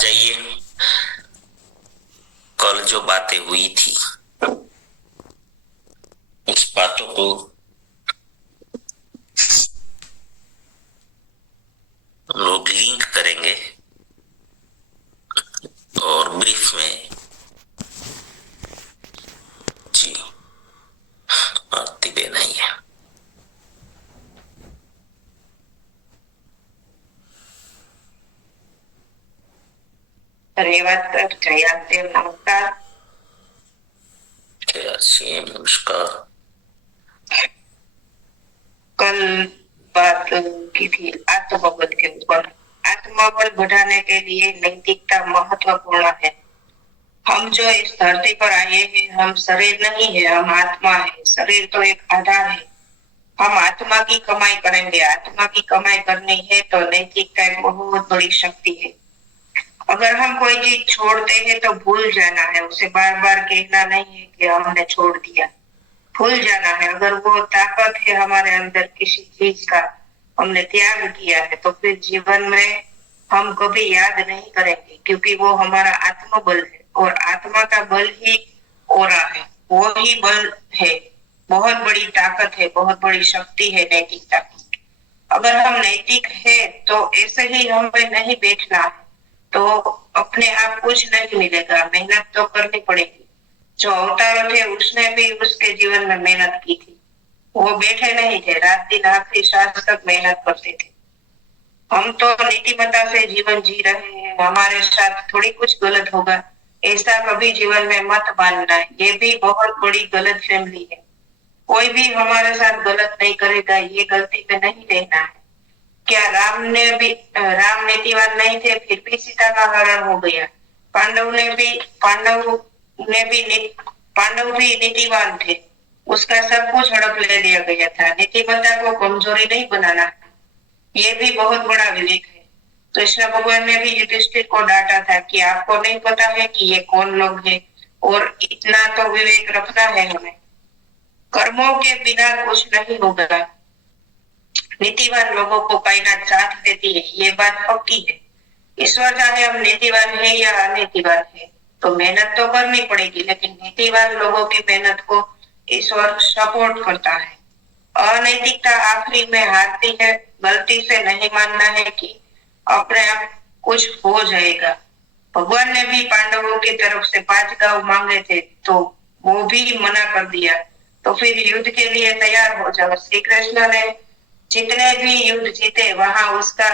जाइए। कल जो बातें हुई थी उस बातों को हम लोग लिंक करेंगे और ब्रीफ में जी आरती बेन आई है। धन्यवाद जयादेव, नमस्कार। नमस्कार। कल बात की थी आत्मबल के ऊपर। आत्मबल बढ़ाने के लिए नैतिकता महत्वपूर्ण है। हम जो इस धरती पर आए हैं, हम शरीर नहीं है, हम आत्मा है। शरीर तो एक आधार है। हम आत्मा की कमाई करेंगे। आत्मा की कमाई करनी है तो नैतिकता एक बहुत बड़ी शक्ति है। अगर हम कोई चीज छोड़ते हैं तो भूल जाना है, उसे बार बार कहना नहीं है कि हमने छोड़ दिया। भूल जाना है। अगर वो ताकत है हमारे अंदर किसी चीज का, हमने त्याग किया है, तो फिर जीवन में हम कभी याद नहीं करेंगे, क्योंकि वो हमारा आत्मबल है और आत्मा का बल ही ओरा है, वो ही बल है। बहुत बड़ी ताकत है, बहुत बड़ी शक्ति है नैतिकता की। अगर हम नैतिक है तो ऐसे ही हमें नहीं बैठना है, तो अपने आप कुछ नहीं मिलेगा। मेहनत तो करनी पड़ेगी। जो अवतार थे उसने भी उसके जीवन में मेहनत की थी। वो बैठे नहीं थे, रात दिन आखिरी सांस तक मेहनत करते थे। हम तो नीतिमत्ता से जीवन जी रहे हैं, हमारे साथ थोड़ी कुछ गलत होगा ऐसा कभी जीवन में मत मानना है। ये भी बहुत बड़ी गलत फहमी है। कोई भी हमारे साथ गलत नहीं करेगा, ये गलती में नहीं रहना है। क्या राम नीतिवान नहीं थे, फिर भी सीता का हरण हो गया। पांडव भी नीतिवान थे, उसका सब कुछ हड़प ले लिया गया था। नीतिमत्ता को कमजोरी नहीं बनाना, ये भी बहुत बड़ा विवेक है। कृष्ण भगवान ने भी युधिष्ठिर को डांटा था कि आपको नहीं पता है कि ये कौन लोग हैं, और इतना तो विवेक रखना है हमें। कर्मों के बिना कुछ नहीं होगा। नीतिवान लोगों को कायनात साथ देती है, ये बात पक्की है। ईश्वर चाहे हम नीतिवान है या अनीतिवान है, तो मेहनत तो करनी पड़ेगी, लेकिन नीतिवान लोगों की मेहनत को ईश्वर सपोर्ट करता है। अनैतिकता आखिरी में हारती है। गलती से नहीं मानना है कि अपने आप कुछ हो जाएगा। भगवान ने भी पांडवों की तरफ से 5 गांव मांगे थे, तो वो भी मना कर दिया। तो फिर युद्ध के लिए तैयार हो जाओ। श्री कृष्ण ने जितने भी युद्ध जीते, वहां उसका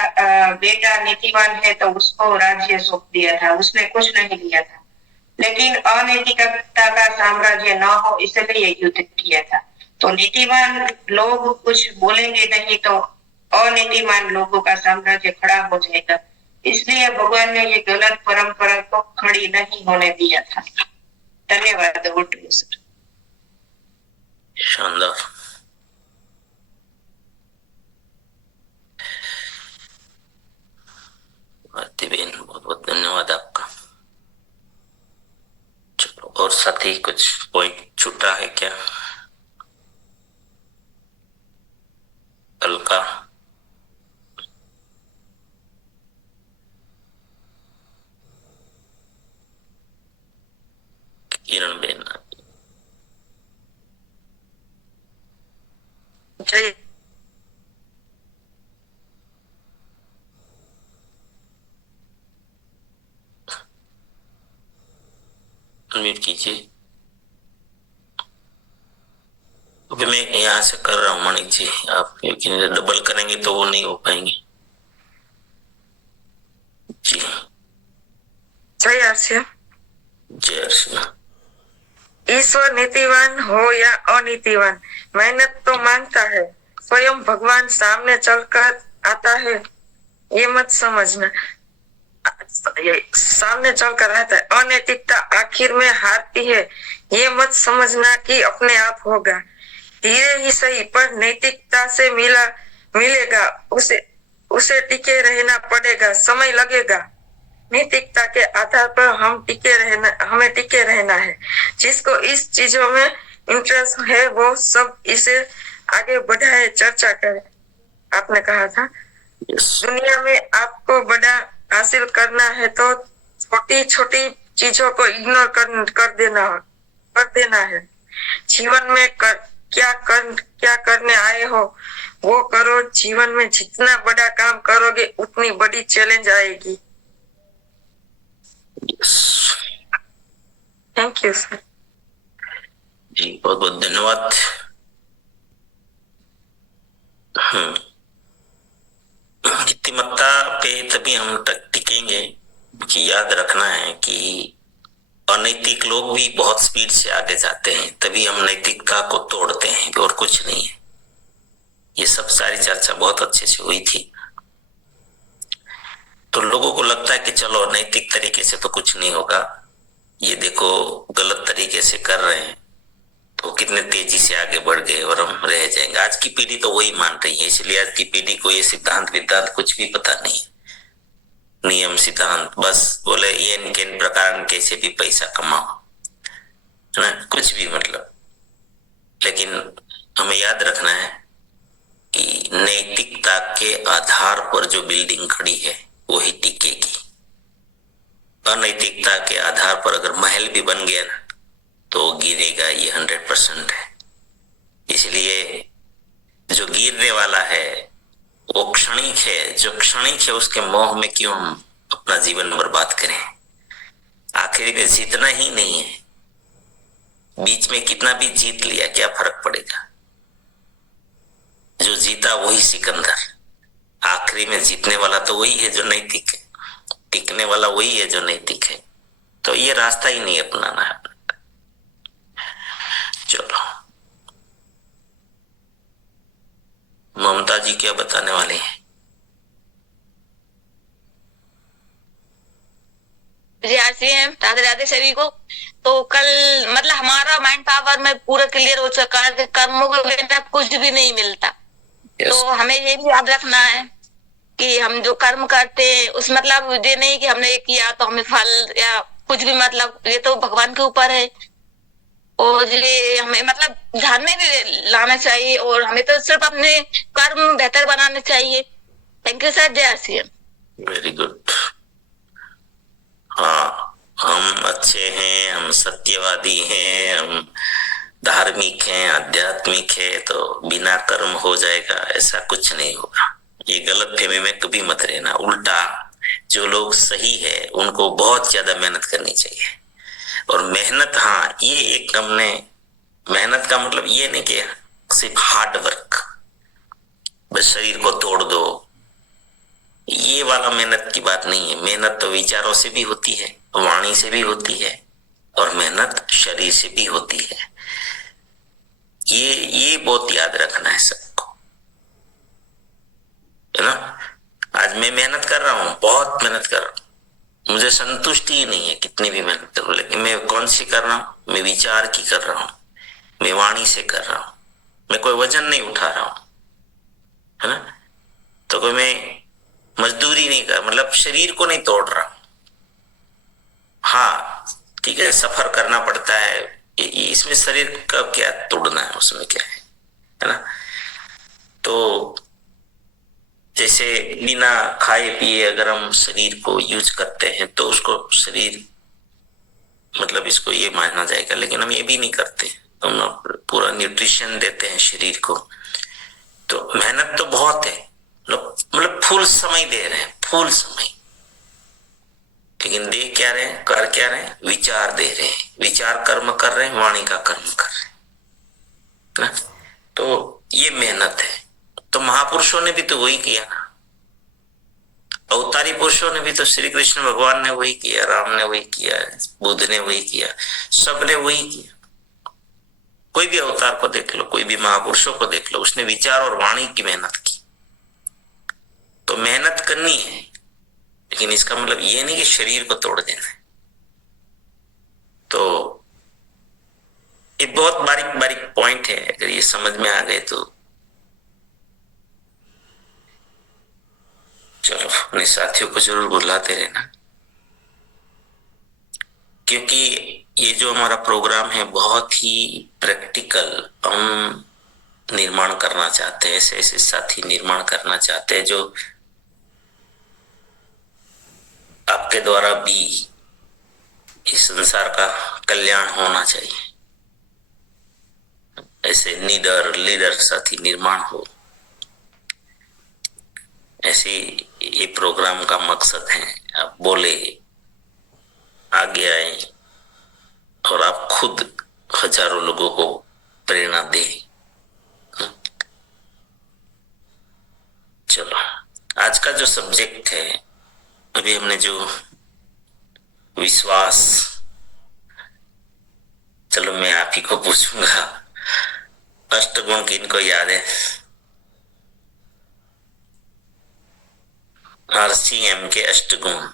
बेटा नीतिवान है तो उसको राज्य सौंप दिया था, उसने कुछ नहीं लिया था। लेकिन अनैतिकता का साम्राज्य न हो इसलिए युद्ध किया था। तो नीतिवान लोग कुछ बोलेंगे नहीं तो अनीतिमान लोगों का साम्राज्य खड़ा हो जाएगा। इसलिए भगवान ने ये गलत परंपरा को खड़ी नहीं होने दिया था। धन्यवाद। शानदार। आरती बेन, बहुत बहुत धन्यवाद आपका। चलो, और साथी कुछ पॉइंट छूटा है क्या कल का? किरण बेन, अनम्यूट कीजिए। अभी मैं यहाँ से कर रहा हूँ मानिक जी, आप डबल करेंगे तो वो नहीं हो पाएंगे जी। जय आसिया। जय आसिया। ईश्वर नीतिवान हो या अनीतिवान, मेहनत तो मांगता है। स्वयं भगवान सामने चलकर आता है, ये मत समझना। सामने चलकर आता है। अनैतिकता आखिर में हारती है, ये मत समझना कि अपने आप होगा। धीरे ही सही पर नैतिकता से मिलेगा। उसे टिके रहना पड़ेगा, समय लगेगा। नैतिकता के आधार पर हमें टिके रहना है। जिसको इस चीजों में इंटरेस्ट है वो सब इसे आगे बढ़ाए, चर्चा करे। आपने कहा था दुनिया में आपको बड़ा हासिल करना है तो छोटी छोटी चीजों को इग्नोर कर देना है। जीवन में क्या करने आए हो वो करो। जीवन में जितना बड़ा काम करोगे उतनी बड़ी चैलेंज आएगी। Thank you sir. जी बहुत बहुत धन्यवाद। नीतिमत्ता पे तभी हम तक टिकेंगे कि याद रखना है कि अनैतिक लोग भी बहुत स्पीड से आगे जाते हैं, तभी हम नैतिकता को तोड़ते हैं और कुछ नहीं है। ये सब सारी चर्चा बहुत अच्छे से हुई थी। तो लोगों को लगता है कि चलो नैतिक तरीके से तो कुछ नहीं होगा, ये देखो गलत तरीके से कर रहे हैं तो कितने तेजी से आगे बढ़ गए और हम रह जाएंगे। आज की पीढ़ी तो वही मान रही है, इसलिए आज की पीढ़ी को ये सिद्धांत विद्धांत कुछ भी पता नहीं है। नियम सिद्धांत बस बोले ये इनके प्रकार कैसे भी पैसा कमाओ, है ना, कुछ भी मतलब। लेकिन हमें याद रखना है कि नैतिकता के आधार पर जो बिल्डिंग खड़ी है वही टिकेगी। अनैतिकता के आधार पर अगर महल भी बन गया ना तो गिरेगा, ये 100% है। इसलिए जो गिरने वाला है वो क्षणिक है, जो क्षणिक है उसके मोह में क्यों हम अपना जीवन बर्बाद करें। आखिर में जीतना ही नहीं है, बीच में कितना भी जीत लिया क्या फर्क पड़ेगा। जो जीता वही सिकंदर, आखिरी में जीतने वाला तो वही है जो नैतिक है, टिकने वाला वही है जो नैतिक है। तो ये रास्ता ही नहीं अपनाना है। चलो ममता जी क्या बताने वाले हैं? राधे राधे सभी को। तो कल मतलब हमारा माइंड पावर में पूरा क्लियर हो चुका है कि कर्मों के बिना कुछ भी नहीं मिलता। तो हमें ये भी याद रखना है कि हम जो कर्म करते हैं उस मतलब ये नहीं कि हमने ये किया तो हमें फल या कुछ भी, मतलब ये तो भगवान के ऊपर है। और ये हमें मतलब ध्यान में भी लाना चाहिए और हमें तो सिर्फ अपने कर्म बेहतर बनाने चाहिए। Thank you sir. जय आसियम। Very good. हाँ, हम अच्छे हैं, हम सत्यवादी हैं, हम धार्मिक हैं, आध्यात्मिक है, तो बिना कर्म हो जाएगा ऐसा कुछ नहीं होगा। ये गलत फहमी में कभी मत रहना। उल्टा जो लोग सही है उनको बहुत ज्यादा मेहनत करनी चाहिए। और मेहनत, हाँ, ये एक हमने मेहनत का मतलब ये नहीं कि सिर्फ हार्ड वर्क, बस शरीर को तोड़ दो, ये वाला मेहनत की बात नहीं है। मेहनत तो विचारों से भी होती है, वाणी से भी होती है, और मेहनत शरीर से भी होती है। ये बहुत याद रखना है सबको, है ना। आज मैं मेहनत कर रहा हूँ, बहुत मेहनत कर रहा हूँ, मुझे संतुष्टि ही नहीं है कितनी भी मेहनत करूं, लेकिन मैं कौन सी कर रहा हूं? मैं विचार की कर रहा हूं, मैं वाणी से कर रहा हूं, मैं कोई वजन नहीं उठा रहा हूं, है ना। तो कोई मैं मजदूरी नहीं कर, मतलब शरीर को नहीं तोड़ रहा। हाँ ठीक है, सफर करना पड़ता है, इसमें शरीर का क्या तोड़ना है, उसमें क्या है ना। तो जैसे बिना खाए पिए अगर हम शरीर को यूज करते हैं तो उसको शरीर मतलब इसको ये माना जाएगा, लेकिन हम ये भी नहीं करते, हम पूरा न्यूट्रिशन देते हैं शरीर को। तो मेहनत तो बहुत है, मतलब फुल समय दे रहे हैं, फुल समय, लेकिन दे क्या रहे हैं, कर क्या रहे हैं? विचार दे रहे हैं, विचार कर्म कर रहे हैं, वाणी का कर्म कर रहे हैं ना। तो ये मेहनत है। तो महापुरुषों ने भी तो वही किया ना, अवतारी पुरुषों ने भी तो, श्री कृष्ण भगवान ने वही किया, राम ने वही किया, बुद्ध ने वही किया, सबने वही किया। कोई भी अवतार को देख लो, कोई भी महापुरुषों को देख लो, उसने विचार और वाणी की मेहनत की। तो मेहनत करनी है, लेकिन इसका मतलब ये नहीं कि शरीर को तोड़ देना है। तो ये बहुत बारीक बारीक पॉइंट है, अगर ये समझ में आ गए तो चलो अपने साथियों को जरूर बुलाते रहना, क्योंकि ये जो हमारा प्रोग्राम है बहुत ही प्रैक्टिकल हम निर्माण करना चाहते हैं, ऐसे ऐसे साथी निर्माण करना चाहते हैं जो आपके द्वारा भी इस संसार का कल्याण होना चाहिए, ऐसे लीडर साथी निर्माण हो, ऐसी ये प्रोग्राम का मकसद है। आप बोले, आगे आए और आप खुद हजारों लोगों को प्रेरणा दे। चलो, आज का जो सब्जेक्ट है, अभी हमने जो विश्वास, चलो मैं आप ही को पूछूंगा, अष्टगुण किनको याद है? RCM के अष्टगुण।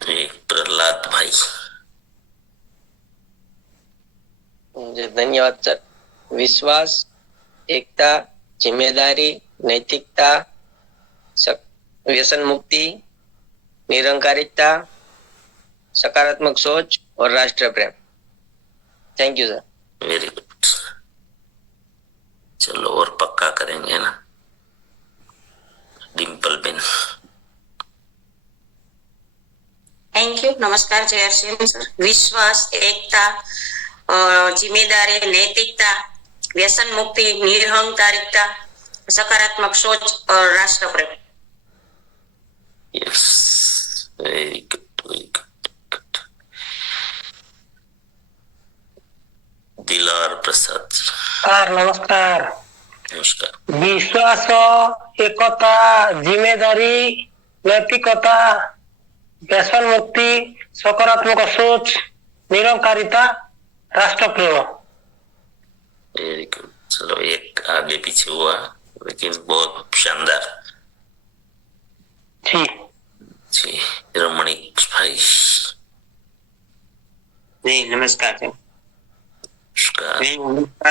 एक प्रहलाद भाई। जी धन्यवाद सर। विश्वास, एकता, जिम्मेदारी, नैतिकता, व्यसन मुक्ति, निरंकारिता, सकारात्मक सोच और राष्ट्र प्रेम। Thank you sir. Very good. चलो और पक्का करेंगे ना। डिम्पल बेन। Thank you. नमस्कार जय RCM सर। विश्वास, एकता, जिम्मेदारी, नैतिकता, व्यसन मुक्ति, निरहंकारिता, सकारात्मक सोच और राष्ट्र प्रेम। Yes, very good, very good. Dilar Prasad ji. नमस्कार। नमस्कार। विश्वास, एकता, जिम्मेदारी, नैतिकता, व्यसन मुक्ति, सकारात्मक सोच, निरंकारिता, राष्ट्र प्रेम। Very good. चलो एक आगे पीछे हुआ, लेकिन बहुत शानदार। जी जी, रमणीक भाई। जी नमस्कार सर। नमस्कार।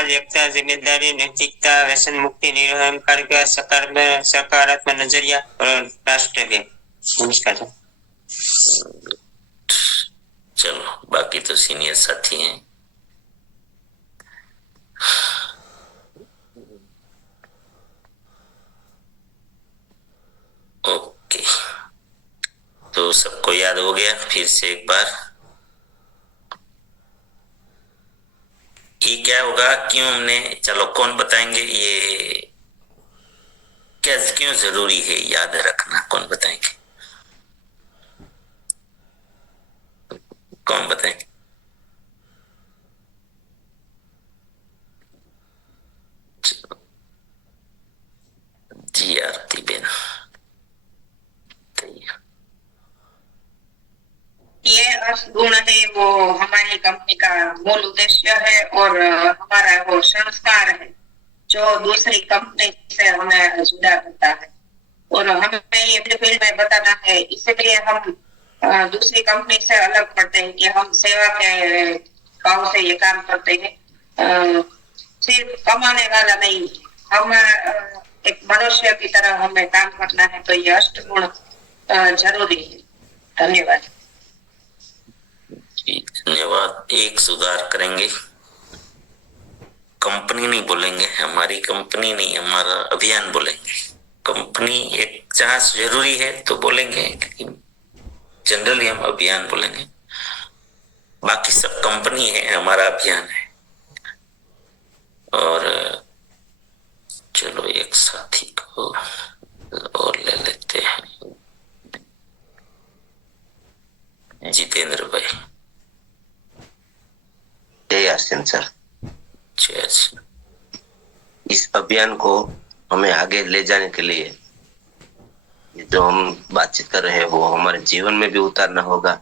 एकता, जिम्मेदारी, नैतिकता, व्यसन मुक्ति, निरहंकारिता, सकारात्मक नजरिया और राष्ट्र प्रेम। नमस्कार सर। चलो, बाकी तो सीनियर साथी हैं। ओके, तो सबको याद हो गया? फिर से एक बार, ये क्या होगा, क्यों हमने, चलो कौन बताएंगे ये क्या, क्यों जरूरी है याद रखना? कौन बताएंगे? कौन बताएंगे? जी आरती बेन। ये अष्टगुण है, वो हमारी कंपनी का मूल उद्देश्य है और हमारा वो संस्कार है जो दूसरी कंपनी से हमें जुड़ा करता है, और हमें ये फील्ड में बताना है। इसलिए हम दूसरी कंपनी से अलग पड़ते हैं कि हम सेवा के भाव से ये काम करते हैं, सिर्फ कमाने वाला नहीं। हम एक मनुष्य की तरह हमें काम करना है, तो ये अष्टगुण जरूरी है। धन्यवाद। धन्यवाद। एक सुधार करेंगे, कंपनी नहीं बोलेंगे, हमारी कंपनी नहीं, हमारा अभियान बोलेंगे। कंपनी एक जहां जरूरी है तो बोलेंगे, लेकिन जनरली हम अभियान बोलेंगे। बाकी सब कंपनी है, हमारा अभियान है। और चलो एक साथी को और ले लेते हैं, जितेंद्र भाई। जय RCM सर। जय। इस अभियान को हमें आगे ले जाने के लिए जो हम बातचीत कर रहे हैं वो हमारे जीवन में भी उतारना होगा,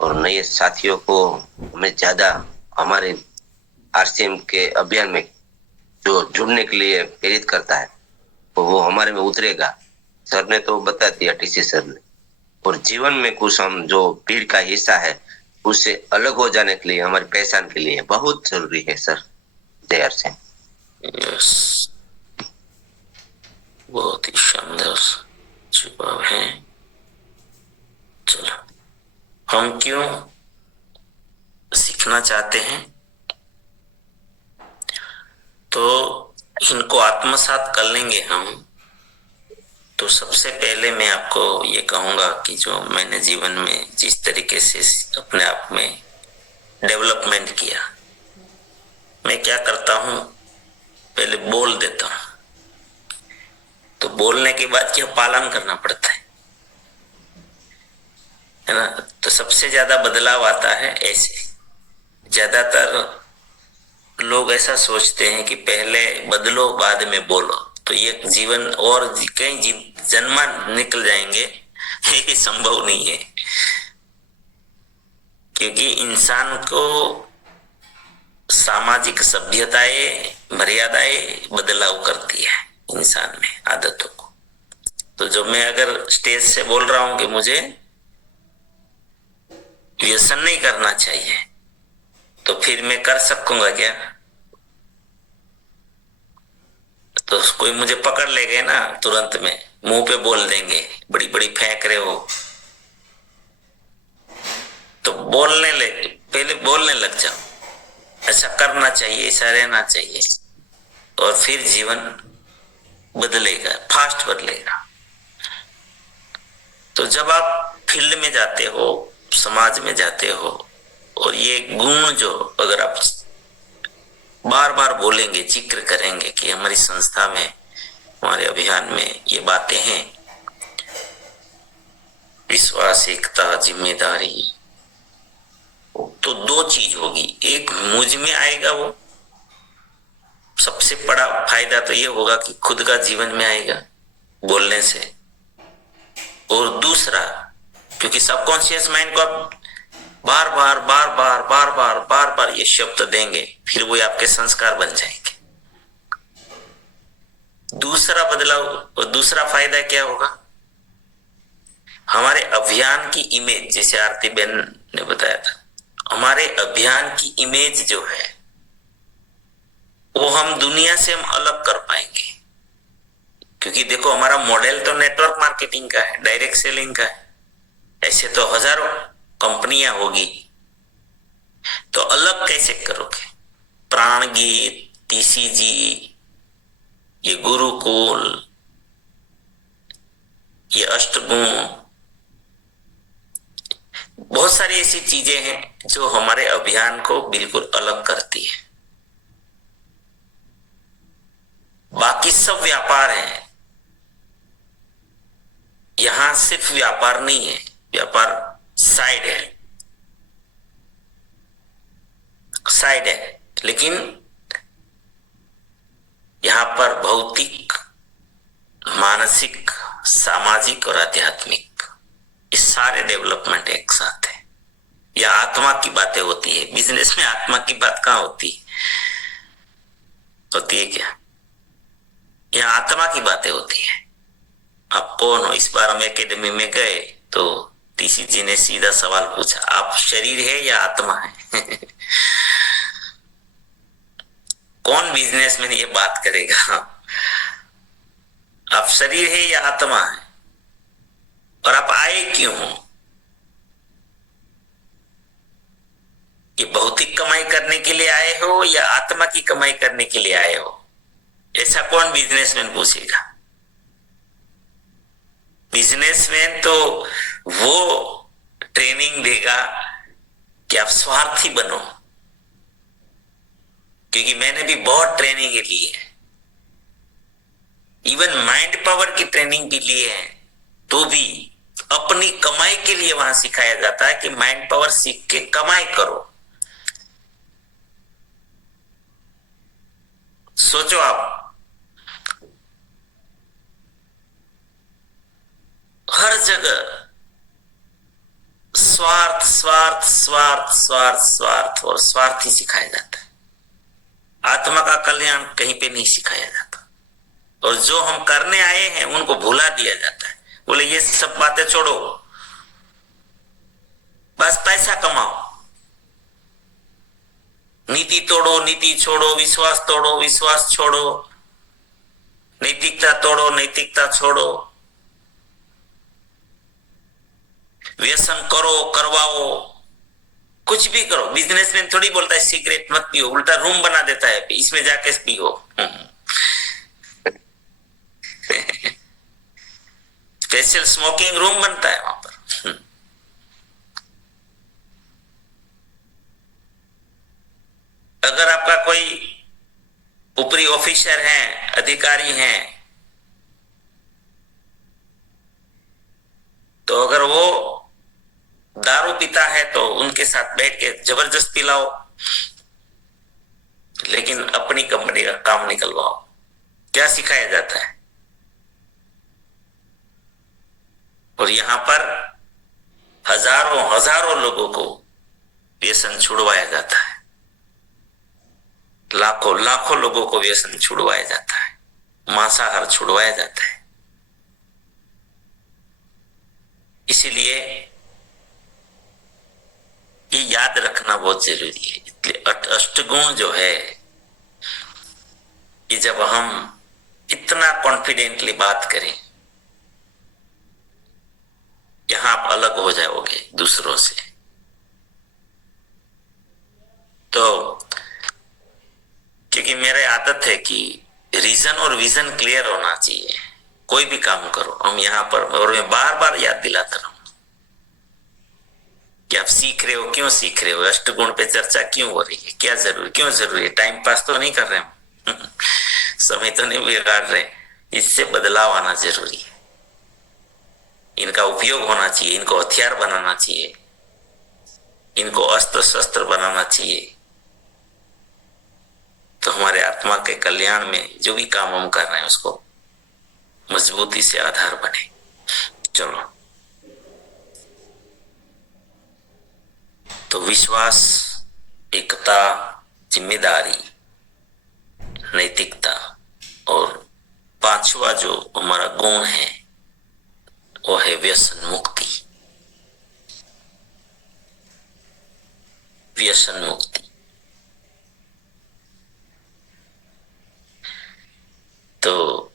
और नए साथियों को हमें ज्यादा हमारे RCM के अभियान में जो जुड़ने के लिए प्रेरित करता है तो वो हमारे में उतरेगा। सर ने तो बता दिया, TC सर ने। और जीवन में कुछ हम जो भीड़ का हिस्सा है उससे अलग हो जाने के लिए, हमारी पहचान के लिए बहुत जरूरी है सर। जय RCM। यस, बहुत ही शानदार जवाब है। चलो, हम क्यों सीखना चाहते हैं? तो इनको आत्मसात कर लेंगे हम, तो सबसे पहले मैं आपको ये कहूंगा कि जो मैंने जीवन में जिस तरीके से अपने आप में डेवलपमेंट किया, मैं क्या करता हूं, पहले बोल देता हूं, तो बोलने के बाद क्या पालन करना पड़ता है ना। तो सबसे ज्यादा बदलाव आता है ऐसे। ज्यादातर लोग ऐसा सोचते हैं कि पहले बदलो बाद में बोलो, तो ये जीवन और कई जन्म निकल जाएंगे, ये संभव नहीं है। क्योंकि इंसान को सामाजिक सभ्यताएं, मर्यादाएं बदलाव करती है इंसान में, आदतों को। तो जो मैं अगर स्टेज से बोल रहा हूं कि मुझे व्यसन नहीं करना चाहिए, तो फिर मैं कर सकूंगा क्या? तो कोई मुझे पकड़ ले गए ना, तुरंत में मुंह पे बोल देंगे, बड़ी बड़ी फेंक रहे हो। तो पहले बोलने लग जाओ, ऐसा करना चाहिए, ऐसा रहना चाहिए, और फिर जीवन बदलेगा, फास्ट बदलेगा। तो जब आप फील्ड में जाते हो, समाज में जाते हो, और ये गुण जो अगर आप बार बार बोलेंगे, जिक्र करेंगे कि हमारी संस्था में, हमारे अभियान में ये बातें हैं, विश्वास, एकता, जिम्मेदारी, तो दो चीज होगी। एक मुझ में आएगा, वो सबसे बड़ा फायदा तो ये होगा कि खुद का जीवन में आएगा बोलने से। और दूसरा, क्योंकि सबकॉन्शियस माइंड को आप बार बार ये शब्द देंगे, फिर वो आपके संस्कार बन जाएंगे। दूसरा बदलाव और दूसरा फायदा क्या होगा, हमारे अभियान की इमेज, जैसे आरती बहन ने बताया था, हमारे अभियान की इमेज जो है वो हम दुनिया से हम अलग कर पाएंगे। क्योंकि देखो, हमारा मॉडल तो नेटवर्क मार्केटिंग का है, डायरेक्ट सेलिंग का है। ऐसे तो हजारों कंपनियां होगी, तो अलग कैसे करोगे? प्राणगीत, TCG, ये गुरुकुल, ये अष्टगुण, बहुत सारी ऐसी चीजें हैं जो हमारे अभियान को बिल्कुल अलग करती है। बाकी सब व्यापार है, यहां सिर्फ व्यापार नहीं है, व्यापार साइड है, लेकिन यहां पर भौतिक, मानसिक, सामाजिक और आध्यात्मिक, ये सारे डेवलपमेंट एक साथ है। या आत्मा की बातें होती है। बिजनेस में आत्मा की बात कहां होती है क्या? यहाँ आत्मा की बातें होती है। आप कौन हो? इस बार हम एकेडमी में गए तो TCG ने सीधा सवाल पूछा, आप शरीर है या आत्मा है? कौन बिजनेसमैन ये बात करेगा? आप शरीर है या आत्मा है? और आप आए क्यों हो? कि भौतिक कमाई करने के लिए आए हो या आत्मा की कमाई करने के लिए आए हो? ऐसा कौन बिजनेसमैन पूछेगा? बिजनेसमैन तो वो ट्रेनिंग देगा कि आप स्वार्थी बनो। क्योंकि मैंने भी बहुत ट्रेनिंग ली है, इवन माइंड पावर की ट्रेनिंग भी ली है, तो भी अपनी कमाई के लिए वहां सिखाया जाता है कि माइंड पावर सीख के कमाई करो। सोचो आप, हर जगह स्वार्थ स्वार्थ स्वार्थ स्वार्थ स्वार्थ और स्वार्थ ही सिखाया जाता है। आत्मा का कल्याण कहीं पे नहीं सिखाया जाता। और जो हम करने आए हैं उनको भुला दिया जाता है। बोले ये सब बातें छोड़ो, बस पैसा कमाओ। नीति तोड़ो, नीति छोड़ो, विश्वास तोड़ो, विश्वास छोड़ो, नैतिकता तोड़ो, नैतिकता छोड़ो, व्यसन करो, करवाओ, कुछ भी करो, बिजनेसमैन थोड़ी बोलता है सिगरेट मत पियो, उल्टा रूम बना देता है इसमें जाके पियो। स्पेशल स्मोकिंग रूम बनता है वहां पर। अगर आपका कोई ऊपरी ऑफिसर हैं, अधिकारी हैं, तो अगर वो दारू पीता है तो उनके साथ बैठ के जबरदस्त पिलाओ, लेकिन अपनी कंपनी का काम निकलवाओ। क्या सिखाया जाता है? और यहां पर हजारों हजारों लोगों को व्यसन छुड़वाया जाता है, लाखों लाखों लोगों को व्यसन छुड़वाया जाता है, मांसाहार छुड़वाया जाता है। इसीलिए ये याद रखना बहुत जरूरी है। इसलिए अष्टगुण जो है, ये जब हम इतना कॉन्फिडेंटली बात करें, यहां आप अलग हो जाओगे दूसरों से। तो क्योंकि मेरी आदत है कि रीजन और विजन क्लियर होना चाहिए, कोई भी काम करो। हम यहाँ पर, और मैं बार बार याद दिलाता रहूं कि आप सीख रहे हो, क्यों सीख रहे हो, अष्टगुण पे चर्चा क्यों हो रही है, क्या जरूरी, क्यों जरूरी है? टाइम पास तो नहीं कर रहे हम, समय तो नहीं बिगाड़ रहे, इससे बदलाव आना जरूरी है। इनका उपयोग होना चाहिए, इनको हथियार बनाना चाहिए, इनको अस्त्र शस्त्र बनाना चाहिए, तो हमारे आत्मा के कल्याण में जो भी काम हम कर रहे हैं उसको मजबूती से आधार बने। चलो, तो विश्वास, एकता, जिम्मेदारी, नैतिकता, और पांचवा जो हमारा गुण है वो है व्यसन मुक्ति। व्यसन मुक्ति। तो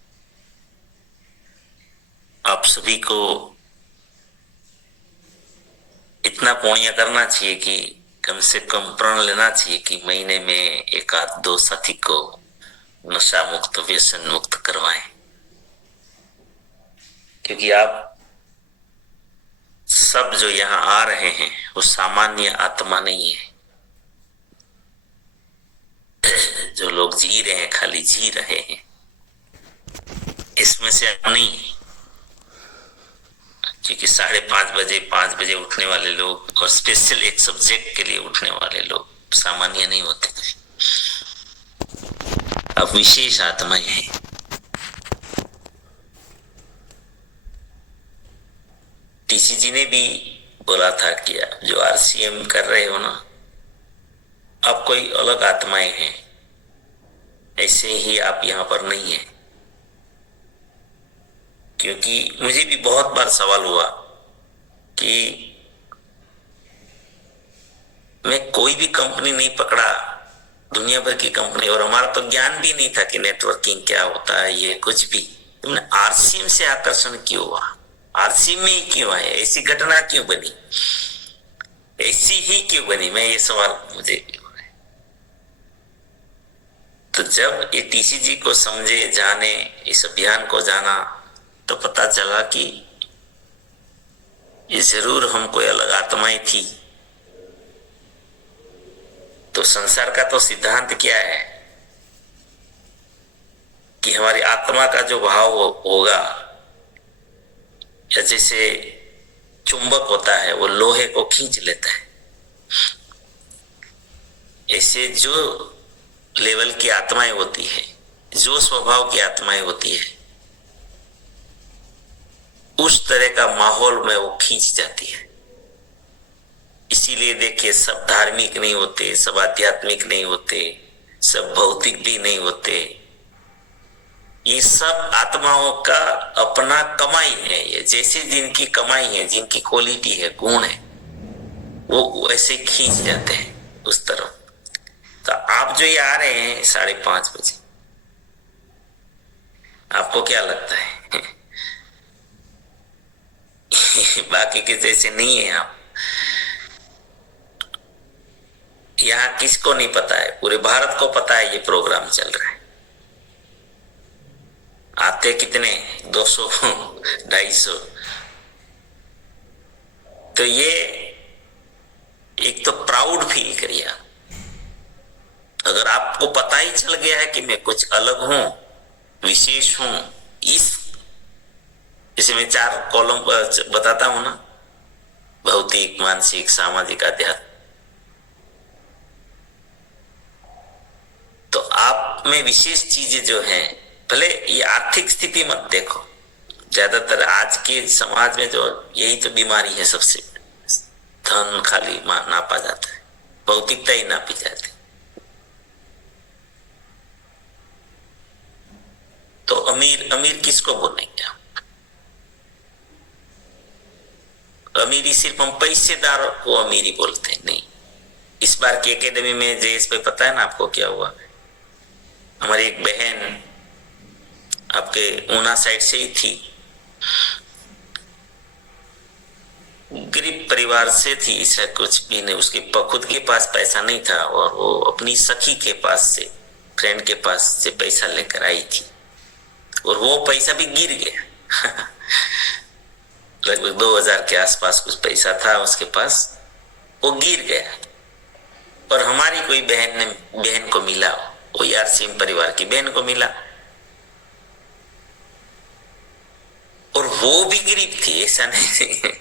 आप सभी को इतना पुण्य करना चाहिए कि कम से कम प्रण लेना चाहिए कि महीने में एक आध दो साथी को नशा मुक्त, व्यसन मुक्त करवाएं। क्योंकि आप सब जो यहाँ आ रहे हैं वो सामान्य आत्मा नहीं है। जो लोग जी रहे हैं, खाली जी रहे हैं, इसमें से आप नहीं। क्योंकि 5:30 बजे उठने वाले लोग और स्पेशल एक सब्जेक्ट के लिए उठने वाले लोग सामान्य नहीं होते। अब विशेष आत्माएं हैं। टीसी जी ने भी बोला था कि जो आरसीएम कर रहे हो ना, आप कोई अलग आत्माएं हैं, ऐसे ही आप यहां पर नहीं है। क्योंकि मुझे भी बहुत बार सवाल हुआ कि मैं कोई भी कंपनी नहीं पकड़ा, दुनिया भर की कंपनी, और हमारा तो ज्ञान भी नहीं था कि नेटवर्किंग क्या होता है, ये कुछ भी। तुमने आरसीएम से आकर्षण क्यों हुआ, आरसीएम में ही क्यों आए, ऐसी घटना क्यों बनी, ऐसी ही क्यों बनी, मैं ये सवाल मुझे भी हो रहा है। तो जब ये टीसीजी को समझे, जाने, इस अभियान को जाना, तो पता चला कि ये जरूर हम कोई अलग आत्माएं थी। तो संसार का तो सिद्धांत क्या है कि हमारी आत्मा का जो भाव होगा, या जैसे चुंबक होता है वो लोहे को खींच लेता है, ऐसे जो लेवल की आत्माएं होती है, जो स्वभाव की आत्माएं होती है, उस तरह का माहौल में वो खींच जाती है। इसीलिए देखिए, सब धार्मिक नहीं होते, सब आध्यात्मिक नहीं होते, सब भौतिक भी नहीं होते। ये सब आत्माओं का अपना कमाई है। ये जैसे जिनकी कमाई है, जिनकी क्वालिटी है, गुण है, वो ऐसे खींच जाते हैं उस तरफ। तो आप जो ये आ रहे हैं 5:30 बजे, आपको क्या लगता है बाकी के जैसे नहीं है आप? यहाँ किसको नहीं पता है, पूरे भारत को पता है ये प्रोग्राम चल रहा है। आते कितने 200 250। तो ये एक तो प्राउड फील करिए। अगर आपको पता ही चल गया है कि मैं कुछ अलग हूं, विशेष हूं, इस जैसे मैं 4 कॉलम बताता हूं ना, भौतिक, मानसिक, सामाजिक, आध्यात्मिक, तो आप में विशेष चीजें जो हैं, भले ये आर्थिक स्थिति मत देखो, ज्यादातर आज के समाज में जो यही तो बीमारी है सबसे, धन खाली नापा जाता है, भौतिकता ही नापी जाती। तो अमीर किसको बोलेंगे? अमीरी सिर्फ हम पैसेदार को अमीरी बोलते हैं, नहीं। इस बार की एकेडमी में जेएस पे पता है ना आपको क्या हुआ? हमारी एक बहन आपके ऊना साइड से ही थी, गरीब परिवार से थी, ऐसा कुछ भी नहीं, उसके खुद के पास पैसा नहीं था और वो अपनी सखी के पास से, फ्रेंड के पास से पैसा लेकर आई थी और वो पैसा भी गिर गया। लगभग 2000 के आसपास कुछ पैसा था उसके पास, वो गिर गया। और हमारी कोई बहन को मिला, वो यार सिंह परिवार की बहन को मिला, और वो भी गरीब थी, ऐसा नहीं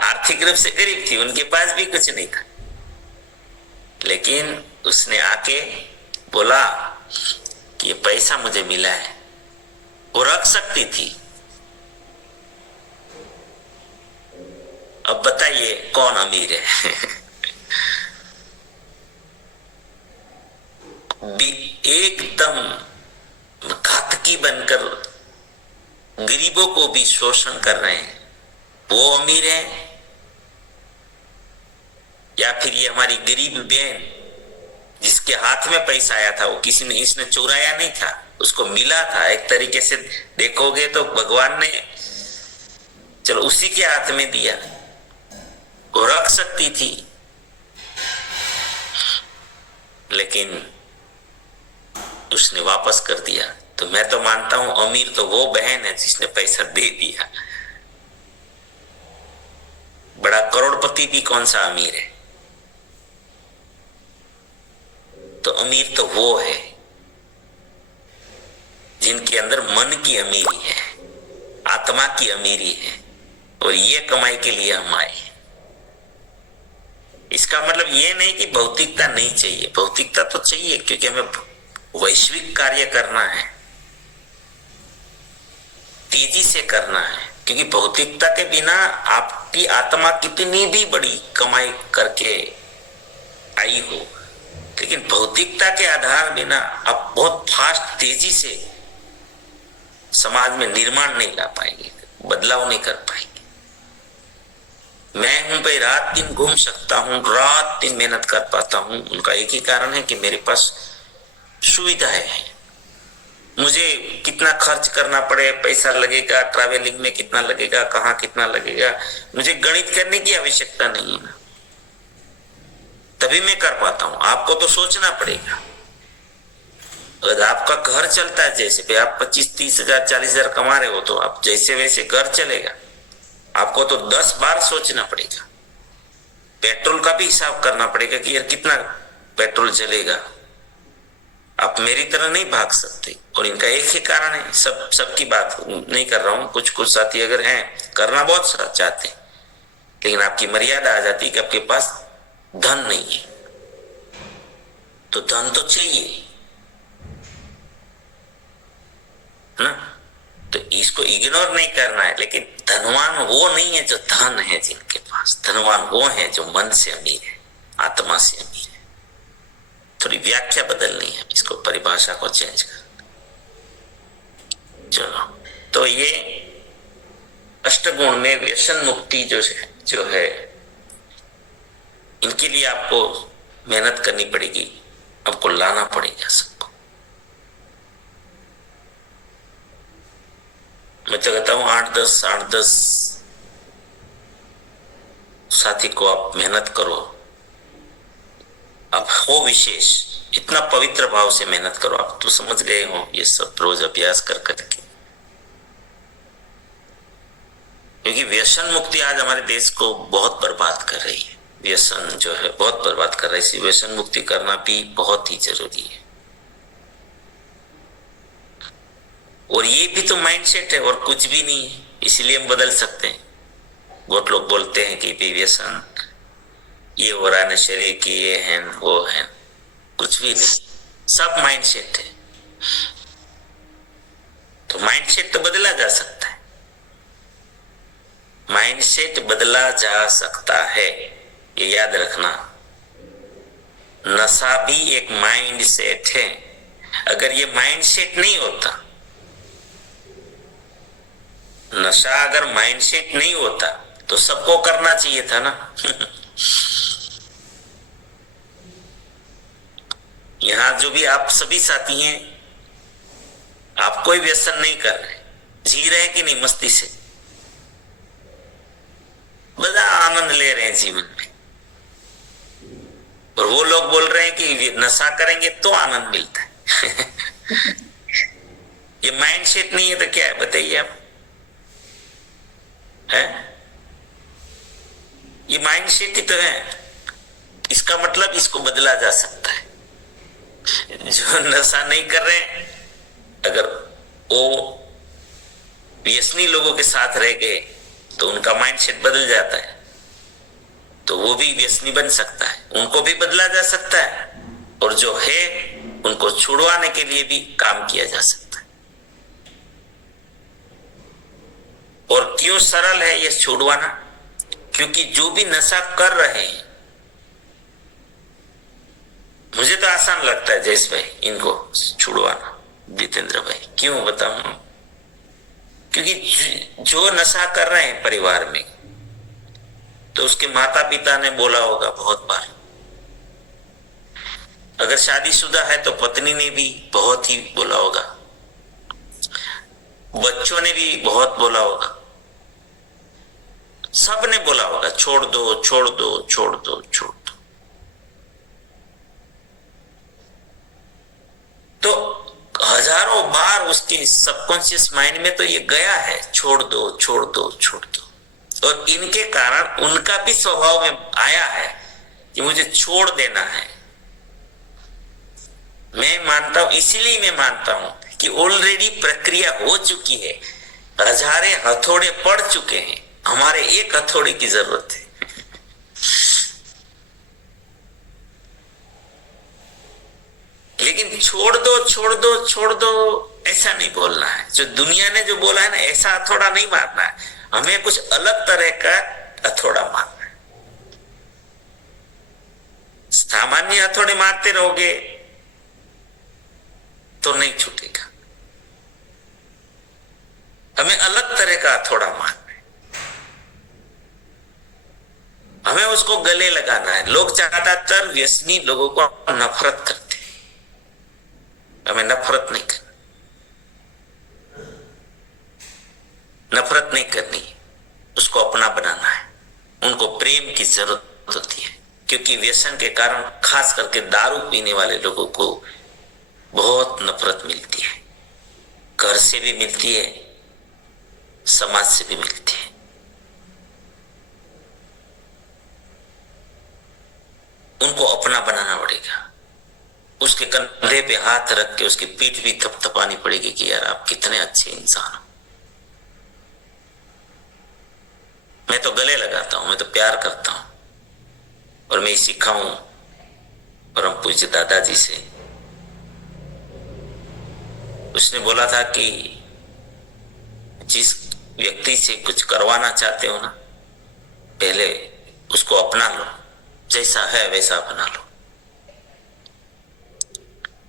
आर्थिक रूप से गरीब थी, उनके पास भी कुछ नहीं था, लेकिन उसने आके बोला कि ये पैसा मुझे मिला है। वो रख सकती थी। अब बताइए कौन अमीर है? एकदम घातकी बनकर गरीबों को भी शोषण कर रहे हैं, वो अमीर है? या फिर ये हमारी गरीब बहन जिसके हाथ में पैसा आया था, वो किसी ने, इसने चुराया नहीं था, उसको मिला था। एक तरीके से देखोगे तो भगवान ने चलो उसी के हाथ में दिया, वो रख सकती थी, लेकिन उसने वापस कर दिया। तो मैं तो मानता हूं अमीर तो वो बहन है जिसने पैसा दे दिया। बड़ा करोड़पति भी कौन सा अमीर है? तो अमीर तो वो है जिनके अंदर मन की अमीरी है, आत्मा की अमीरी है, और ये कमाई के लिए हम आए। इसका मतलब ये नहीं कि भौतिकता नहीं चाहिए, भौतिकता तो चाहिए, क्योंकि हमें वैश्विक कार्य करना है, तेजी से करना है। क्योंकि भौतिकता के बिना आपकी आत्मा कितनी भी बड़ी कमाई करके आई हो, लेकिन भौतिकता के आधार बिना आप बहुत फास्ट, तेजी से समाज में निर्माण नहीं ला पाएंगे, बदलाव नहीं कर पाएंगे। मैं हूं भाई, रात दिन घूम सकता हूं, रात दिन मेहनत कर पाता हूं, उनका एक ही कारण है कि मेरे पास सुविधाएं हैं। मुझे कितना खर्च करना पड़े, पैसा लगेगा, ट्रैवलिंग में कितना लगेगा, कहाँ कितना लगेगा, मुझे गणित करने की आवश्यकता नहीं है, तभी मैं कर पाता हूं। आपको तो सोचना पड़ेगा। अगर आपका घर चलता है, जैसे भी आप 25-30 हजार 40 हजार कमा रहे हो, तो आप जैसे वैसे घर चलेगा। आपको तो 10 बार सोचना पड़ेगा। पेट्रोल का भी हिसाब करना पड़ेगा कि यार कितना पेट्रोल जलेगा। आप मेरी तरह नहीं भाग सकते, और इनका एक ही कारण है, सबकी बात नहीं कर रहा हूं, कुछ साथी अगर हैं करना बहुत सारा चाहते हैं, लेकिन आपकी मर्यादा आ जाती है कि आपके पास धन नहीं है। तो धन तो चाहिए ना, तो इसको इग्नोर नहीं करना है। लेकिन धनवान वो नहीं है जो धन है जिनके पास, धनवान वो है जो मन से अमीर है, आत्मा से अमीर है। थोड़ी व्याख्या बदलनी है, इसको परिभाषा को चेंज कर। चलो, तो ये अष्टगुण में व्यसन मुक्ति जो है इनके लिए आपको मेहनत करनी पड़ेगी, आपको लाना पड़ेगा सबको। मैं तो कहता हूं 8-10 साथी को आप मेहनत करो, अब हो विशेष, इतना पवित्र भाव से मेहनत करो। आप तो समझ गए हो ये सब रोज अभ्यास कर करके, क्योंकि व्यसन मुक्ति आज हमारे देश को बहुत बर्बाद कर रही है। व्यसन जो है बहुत बर्बाद कर रहा है, इसी व्यसन मुक्ति करना भी बहुत ही जरूरी है। और ये भी तो माइंडसेट है और कुछ भी नहीं है, इसलिए हम बदल सकते हैं। बहुत लोग बोलते हैं कि भी व्यसन ये हो रहा है ना, शरीर की ये है वो है, कुछ भी नहीं, सब माइंडसेट है। तो माइंडसेट तो बदला जा सकता है, माइंडसेट बदला जा सकता है, ये याद रखना। नशा भी एक माइंडसेट है। अगर ये माइंडसेट नहीं होता, नशा अगर माइंडसेट नहीं होता तो सबको करना चाहिए था ना। यहां जो भी आप सभी साथी हैं, आप कोई व्यसन नहीं कर रहे, जी रहे कि नहीं मस्ती से, बड़ा आनंद ले रहे हैं जीवन में। और वो लोग बोल रहे हैं कि नशा करेंगे तो आनंद मिलता है। ये माइंडसेट नहीं है तो क्या है बताइए आप, है? ये माइंडसेट ही तो है। इसका मतलब इसको बदला जा सकता है। जो नशा नहीं कर रहे हैं, अगर वो व्यसनी लोगों के साथ रह गए तो उनका माइंडसेट बदल जाता है, तो वो भी व्यसनी बन सकता है, उनको भी बदला जा सकता है। और जो है उनको छुड़वाने के लिए भी काम किया जा सकता है। और क्यों सरल है ये छुड़वाना? क्योंकि जो भी नशा कर रहे हैं, मुझे तो आसान लगता है जयेश भाई इनको छुड़वाना, जितेंद्र भाई, क्यों बताऊं? क्योंकि जो नशा कर रहे हैं परिवार में, तो उसके माता पिता ने बोला होगा बहुत बार, अगर शादीशुदा है तो पत्नी ने भी बहुत ही बोला होगा, बच्चों ने भी बहुत बोला होगा, सबने बोला होगा छोड़ दो छोड़ दो छोड़ दो छोड़ दो। तो हजारों बार उसके सबकॉन्शियस माइंड में तो ये गया है, छोड़ दो छोड़ दो छोड़ दो। और इनके कारण उनका भी स्वभाव में आया है कि मुझे छोड़ देना है। मैं मानता हूं, इसीलिए मैं मानता हूं कि ऑलरेडी प्रक्रिया हो चुकी है, हजारे हथौड़े पड़ चुके हैं, हमारे एक हथौड़े की जरूरत है। लेकिन छोड़ दो छोड़ दो छोड़ दो ऐसा नहीं बोलना है। जो दुनिया ने जो बोला है ना, ऐसा हथौड़ा नहीं मारना है, हमें कुछ अलग तरह का हथौड़ा मारना है। सामान्य हथौड़े मारते रहोगे तो नहीं छूटेगा, हमें अलग तरह का हथौड़ा मारना है, हमें उसको गले लगाना है। लोग ज्यादातर व्यसनी लोगों को नफरत करते हैं, हमें नफरत नहीं करनी, नफरत नहीं करनी, उसको अपना बनाना है। उनको प्रेम की जरूरत होती है, क्योंकि व्यसन के कारण खास करके दारू पीने वाले लोगों को बहुत नफरत मिलती है, घर से भी मिलती है, समाज से भी मिलती है। उनको अपना बनाना पड़ेगा, उसके कंधे पे हाथ रख के उसकी पीठ भी थपथपानी पड़ेगी कि यार आप कितने अच्छे इंसान हो। मैं तो गले लगाता हूं, मैं तो प्यार करता हूं, और मैं सीखा हूं परम पूज्य दादाजी से। उसने बोला था कि जिस व्यक्ति से कुछ करवाना चाहते हो ना, पहले उसको अपना लो, जैसा है वैसा अपना लो।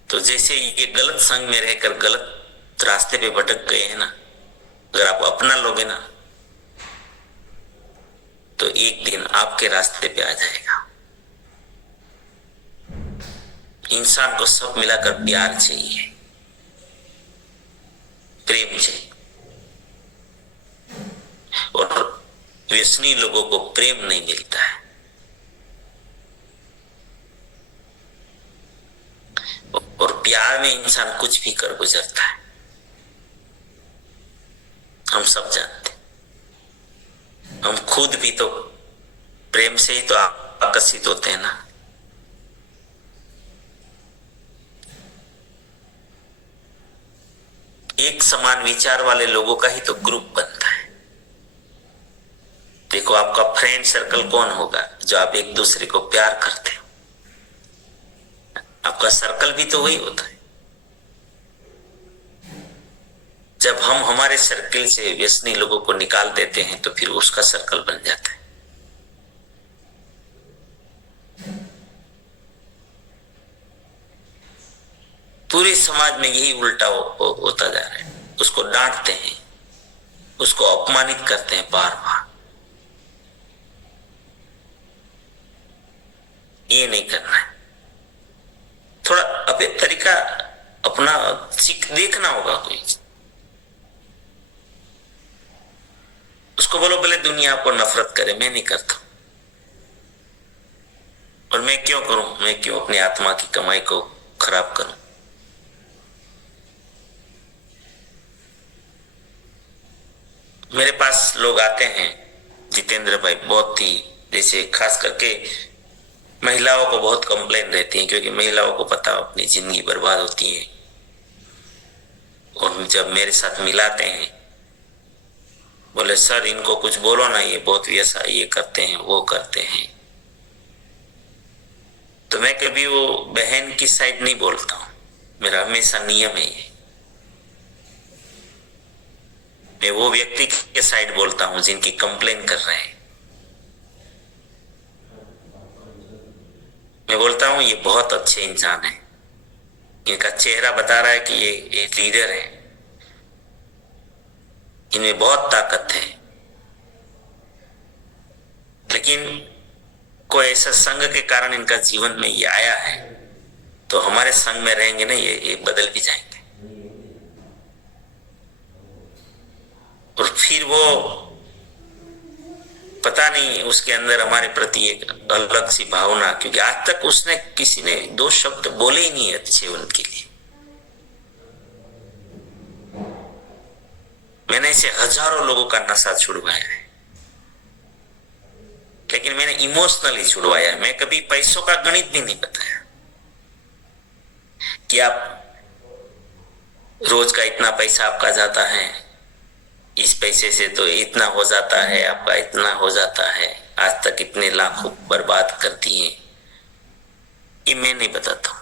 तो जैसे ये गलत संग में रहकर गलत रास्ते पे भटक गए हैं ना, अगर आप अपना लोगे ना तो एक दिन आपके रास्ते पे आ जाएगा। इंसान को सब मिलाकर प्यार चाहिए, प्रेम चाहिए, और व्यसनी लोगों को प्रेम नहीं मिलता है। प्यार में इंसान कुछ भी कर गुजरता है, हम सब जानते हैं। हम खुद भी तो प्रेम से ही तो आकर्षित होते हैं ना। एक समान विचार वाले लोगों का ही तो ग्रुप बनता है। देखो, आपका फ्रेंड सर्कल कौन होगा? जो आप एक दूसरे को प्यार करते हो। आपका सर्कल भी तो वही होता है। जब हम हमारे सर्कल से व्यसनी लोगों को निकाल देते हैं तो फिर उसका सर्कल बन जाता है। पूरे समाज में यही उल्टा होता जा रहा है। उसको डांटते हैं, उसको अपमानित करते हैं बार बार। ये नहीं करना है। थोड़ा अबे तरीका अपना सीख देखना होगा। कोई उसको बोलो भले दुनिया आपको नफरत करे, मैं नहीं करता। और मैं क्यों करूं? मैं क्यों अपनी आत्मा की कमाई को खराब करूं? मेरे पास लोग आते हैं जितेंद्र भाई, बहुत ही, जैसे खास करके महिलाओं को बहुत कंप्लेन रहती है, क्योंकि महिलाओं को पता अपनी जिंदगी बर्बाद होती है। और जब मेरे साथ मिलाते हैं, बोले सर इनको कुछ बोलो ना, ये बहुत वैसा ये करते हैं वो करते हैं। तो मैं कभी वो बहन की साइड नहीं बोलता हूं। मेरा हमेशा नियम है ये। मैं वो व्यक्ति के साइड बोलता हूं जिनकी कंप्लेन कर रहे हैं। मैं बोलता हूं ये बहुत अच्छे इंसान है, इनका चेहरा बता रहा है कि ये लीडर है, इनमें बहुत ताकत है। लेकिन कोई ऐसा संग के कारण इनका जीवन में ये आया है, तो हमारे संग में रहेंगे ना, ये बदल भी जाएंगे। और फिर वो पता नहीं उसके अंदर हमारे प्रति एक अलग सी भावना, क्योंकि आज तक उसने किसी ने दो शब्द बोले ही नहीं अच्छे उनके लिए। मैंने इसे हजारों लोगों का नशा छुड़वाया है, लेकिन मैंने इमोशनली छुड़वाया है। मैं कभी पैसों का गणित भी नहीं बताया कि आप रोज का इतना पैसा आपका जाता है, इस पैसे से तो इतना हो जाता है, आपका इतना हो जाता है, आज तक इतने लाखों बर्बाद कर दिए। ये मैं नहीं बताता हूं।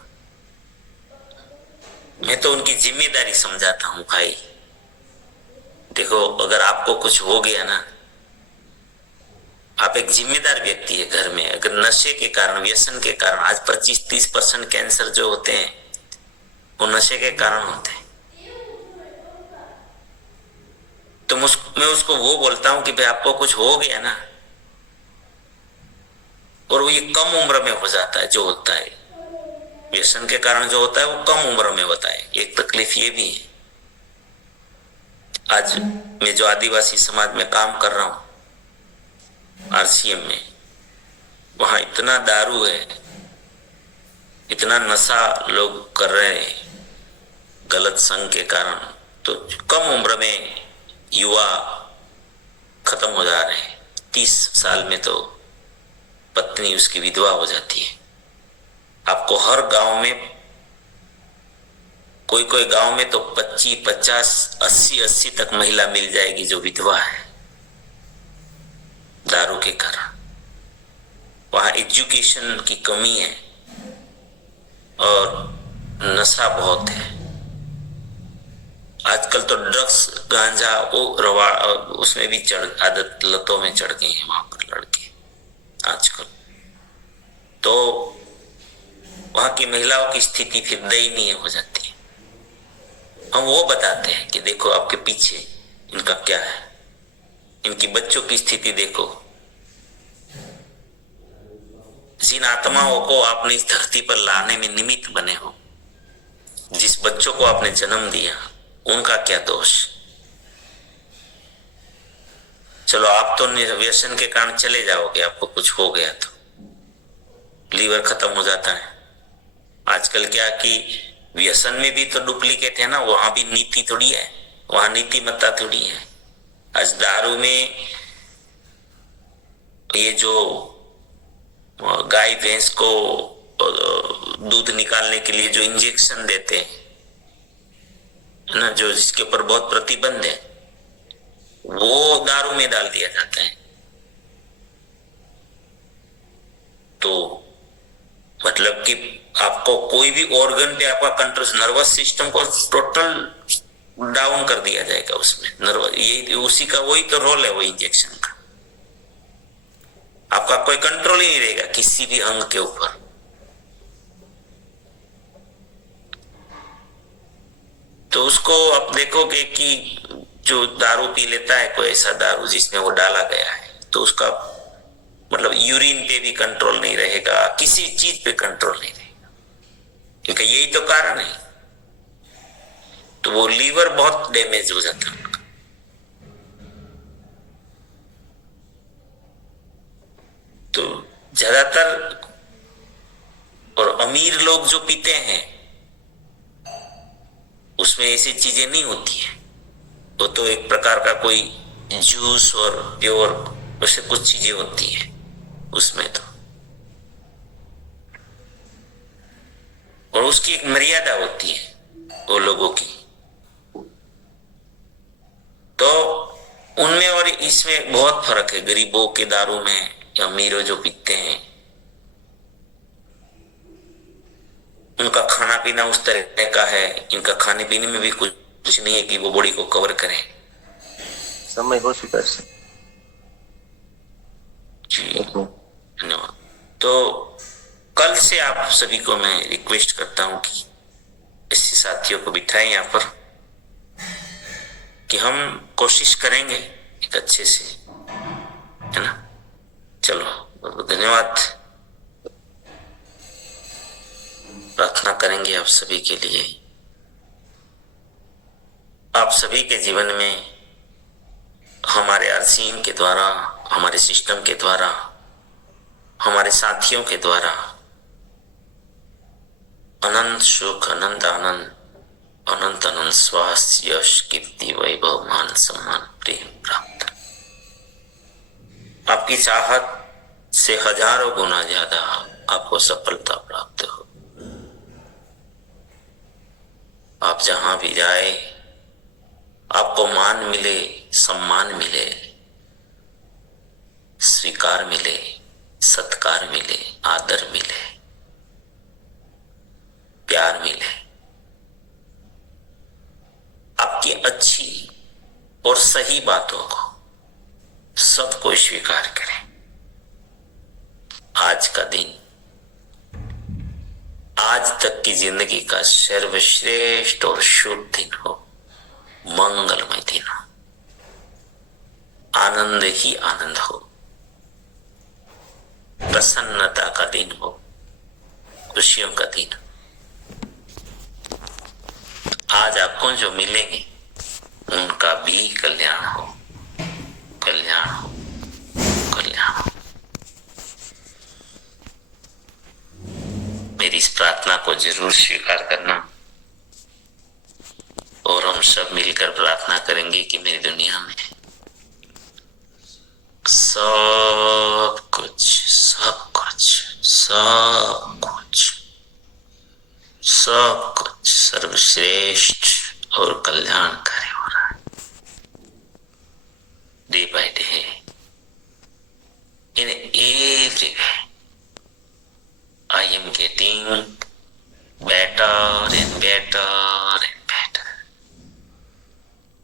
मैं तो उनकी जिम्मेदारी समझाता हूं। भाई देखो, अगर आपको कुछ हो गया ना, आप एक जिम्मेदार व्यक्ति है घर में। अगर नशे के कारण, व्यसन के कारण, आज 25-30% कैंसर जो होते हैं वो नशे के कारण होते हैं। तो मैं उसको वो बोलता हूं कि भाई आपको कुछ हो गया ना, और वो ये कम उम्र में हो जाता है। जो होता है व्यसन के कारण जो होता है वो कम उम्र में होता है। एक तकलीफ ये भी है, आज मैं जो आदिवासी समाज में काम कर रहा हूं आरसीएम में, वहां इतना दारू है, इतना नशा लोग कर रहे हैं गलत संग के कारण, तो कम उम्र में युवा खत्म हो जा रहे हैं। 30 साल में तो पत्नी उसकी विधवा हो जाती है। आपको हर गांव में, कोई गांव में तो 25, 50, 80 तक महिला मिल जाएगी जो विधवा है दारू के कारण। वहां एजुकेशन की कमी है और नशा बहुत है। आजकल तो ड्रग्स, गांजा, उसमें भी आदत, लतों में चढ़ गए हैं वहां पर लड़के आजकल। तो वहां की महिलाओं की स्थिति फिर दयनीय हो जाती है। हम वो बताते हैं कि देखो आपके पीछे इनका क्या है, इनकी बच्चों की स्थिति देखो। जिन आत्माओं को आपने इस धरती पर लाने में निमित्त बने हो, जिस बच्चों को आपने जन्म दिया, उनका क्या दोष? चलो आप तो व्यसन के कारण चले जाओगे, आपको कुछ हो गया तो लीवर खत्म हो जाता है। आजकल क्या कि व्यसन में भी तो डुप्लीकेट है ना, वहां भी नीति थोड़ी है, वहां नीतिमत्ता थोड़ी है। आज दारू में ये जो गाय भैंस को दूध निकालने के लिए जो इंजेक्शन देते हैं ना, जो जिसके ऊपर बहुत प्रतिबंध है, वो दारू में डाल दिया जाता है। तो मतलब कि आपको कोई भी ऑर्गन पे आपका कंट्रोल, नर्वस सिस्टम को टोटल डाउन कर दिया जाएगा उसमें। नर्वस, ये उसी का वही तो रोल है, वो इंजेक्शन का। आपका कोई कंट्रोल ही नहीं रहेगा किसी भी अंग के ऊपर। तो उसको आप देखोगे कि जो दारू पी लेता है कोई ऐसा दारू जिसमें वो डाला गया है, तो उसका मतलब यूरिन पे भी कंट्रोल नहीं रहेगा, किसी चीज पे कंट्रोल नहीं रहेगा, क्योंकि यही तो कारण है। तो वो लीवर बहुत डैमेज हो जाता है उनका। तो ज्यादातर और अमीर लोग जो पीते हैं उसमें ऐसी चीजें नहीं होती है। वो तो एक प्रकार का कोई जूस और प्योर वैसे कुछ चीजें होती है उसमें तो, और उसकी एक मर्यादा होती है वो लोगों की। तो उनमें और इसमें बहुत फर्क है, गरीबों के दारू में या अमीरों जो पीते हैं उनका खाना पीना उस तरह का है, इनका खाने पीने में भी कुछ नहीं है कि वो बॉडी को कवर करें। समय हो चुका है जी धन्यवाद। तो कल से आप सभी को मैं रिक्वेस्ट करता हूं कि ऐसे साथियों को बिठाएं यहाँ पर, कि हम कोशिश करेंगे एक अच्छे से, है ना। चलो बहुत बहुत धन्यवाद। प्रार्थना करेंगे आप सभी के लिए। आप सभी के जीवन में हमारे आरसीएम के द्वारा, हमारे सिस्टम के द्वारा, हमारे साथियों के द्वारा अनंत सुख, अनंत आनंद, अनंत अनंत स्वास्थ्य, यश, कीर्ति, वैभव, मान सम्मान, प्रेम प्राप्त। आपकी चाहत से हजारों गुना ज्यादा आपको सफलता प्राप्त हो। आप जहां भी जाए आपको मान मिले, सम्मान मिले, स्वीकार मिले, सत्कार मिले, आदर मिले, प्यार मिले। आपकी अच्छी और सही बातों को सबको स्वीकार करें। आज का दिन आज तक की जिंदगी का सर्वश्रेष्ठ और शुभ दिन हो, मंगलमय दिन हो, आनंद ही आनंद हो, प्रसन्नता का दिन हो, खुशियों का दिन। आज आपको जो मिलेंगे उनका भी कल्याण हो, कल्याण हो, कल्याण हो। मेरी इस प्रार्थना को जरूर स्वीकार करना, और हम सब मिलकर प्रार्थना करेंगे कि मेरी दुनिया में सब कुछ सब कुछ सब कुछ सब कुछ सर्वश्रेष्ठ और कल्याणकारी हो रहा है। Day by day in every way I am getting better and better and better.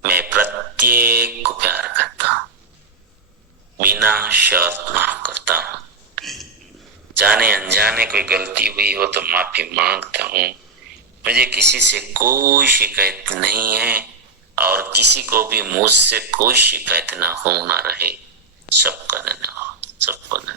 मैं प्रत्येक को प्यार करता हूँ, बिना शर्त माफ करता हूँ। जाने अनजाने कोई गलती हुई हो तो माफी मांगता हूँ। मुझे किसी से कोई शिकायत नहीं है और किसी को भी मुझसे कोई शिकायत ना हो ना रहे। सबका धन्यवाद, सबका धन्यवाद।